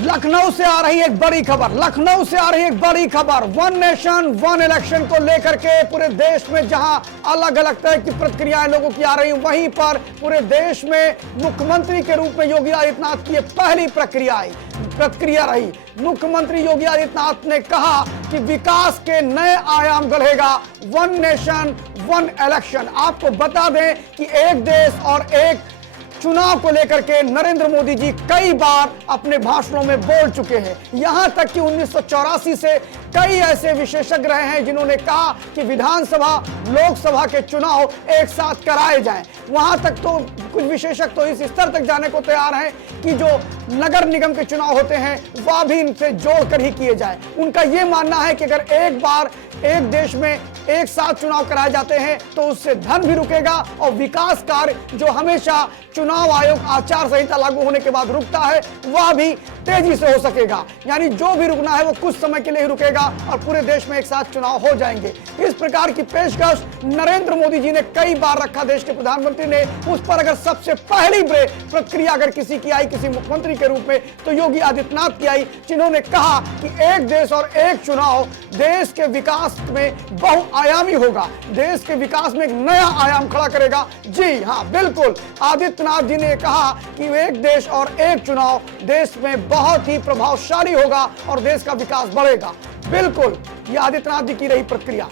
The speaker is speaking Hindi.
लखनऊ से आ रही एक बड़ी खबर, लखनऊ से आ रही एक बड़ी खबर। वन नेशन वन इलेक्शन को लेकर के पूरे देश में जहां अलग अलग तरह की प्रतिक्रियाएं लोगों की आ रही, वहीं पर पूरे देश में मुख्यमंत्री के रूप में योगी आदित्यनाथ की पहली प्रतिक्रिया रही। मुख्यमंत्री योगी आदित्यनाथ ने कहा कि विकास के नए आयाम गढ़ेगा वन नेशन वन इलेक्शन। आपको बता दें कि एक देश और एक चुनाव को लेकर के नरेंद्र मोदी जी कई बार अपने भाषणों में बोल चुके हैं। यहां तक कि 1984 से कई ऐसे विशेषज्ञ रहे हैं जिन्होंने कहा कि विधानसभा लोकसभा के चुनाव एक साथ कराए जाएं। वहां तक तो कुछ विशेषज्ञ तो इस स्तर तक जाने को तैयार हैं कि जो नगर निगम के चुनाव होते हैं वह भी इनसे जोड़कर ही किए जाए। उनका यह मानना है कि अगर एक बार एक देश में एक साथ चुनाव कराए जाते हैं तो उससे धन भी रुकेगा और विकास कार्य जो हमेशा चुनाव आयोग आचार संहिता लागू होने के बाद रुकता है वह भी तेजी से हो सकेगा। यानी जो भी रुकना है वो कुछ समय के लिए ही रुकेगा और पूरे देश में एक साथ चुनाव हो जाएंगे। इस प्रकार की पेशकश नरेंद्र मोदी जी ने कई बार रखा। देश के प्रधानमंत्री ने उस पर अगर सबसे पहली प्रतिक्रिया अगर किसी की आई, किसी मुख्यमंत्री के रूप में, तो योगी आदित्यनाथ की आई, जिन्होंने कहा कि एक देश और एक चुनाव देश के विकास में बहुआयामी होगा, देश के विकास में एक नया आयाम खड़ा करेगा। जी हाँ, बिल्कुल, आदित्यनाथ जी ने कहा कि एक देश और एक चुनाव देश में बहुत ही प्रभावशाली होगा और देश का विकास बढ़ेगा। बिल्कुल, ये आदित्यनाथ जी की रही प्रतिक्रिया।